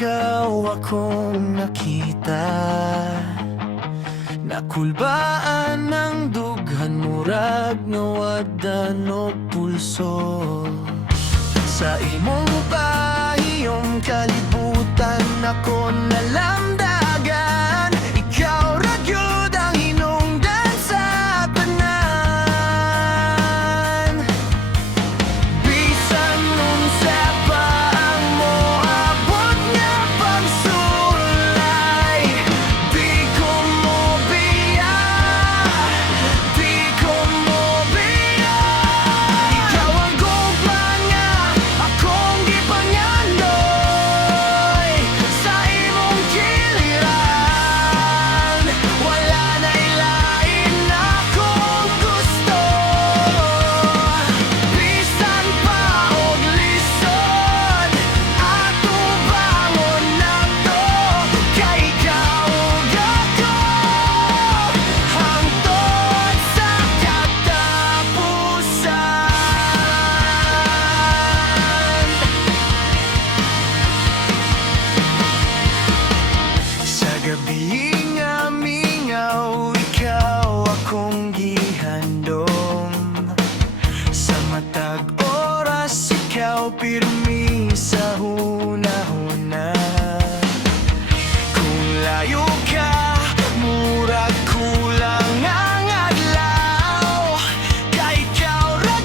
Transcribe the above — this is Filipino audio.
ikaw akong nakita. Nakulbaan ng dughan murag ngawadan o pulso. Sa imong pahiyong kalibutan ako nalamdagan. Ikaw ra gyud ang hinungdan sa tanan. Bisan unsa pa ang moabot nga pagsulay, di ko mobiya, di ko mobiya. Ikaw ang gugma nga akong gipanganoy. Sa imong giliran wala na'y lain akong gusto. Bisan pa og lisod ato bangon nato, kay ikaw ug ako hangtod sa katapusan. Sa gabi nga mingaw, ikaw akong gihandom. Sa matag oras, ikaw pirmi sa hunahuna. Kung layo ka, murag kulang ang adlaw, kay ikaw ra